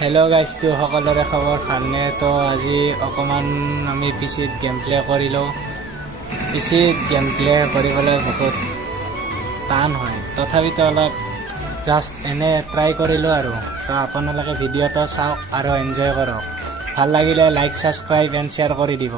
Hello' guys, তো সকলোৰে খবৰ ভালনে? তো আজি অকণমান আমি পিচিত গেম প্লে কৰিলোঁ। পিচিত গেম প্লে কৰিবলৈ বহুত টান হয়, তথাপিতো অলপ জাষ্ট এনে ট্ৰাই কৰিলোঁ আৰু। তো আপোনালোকে ভিডিঅ'টো চাওক আৰু এনজয় কৰক। ভাল লাগিলে লাইক, ছাবস্ক্ৰাইব এণ্ড শ্বেয়াৰ কৰি দিব।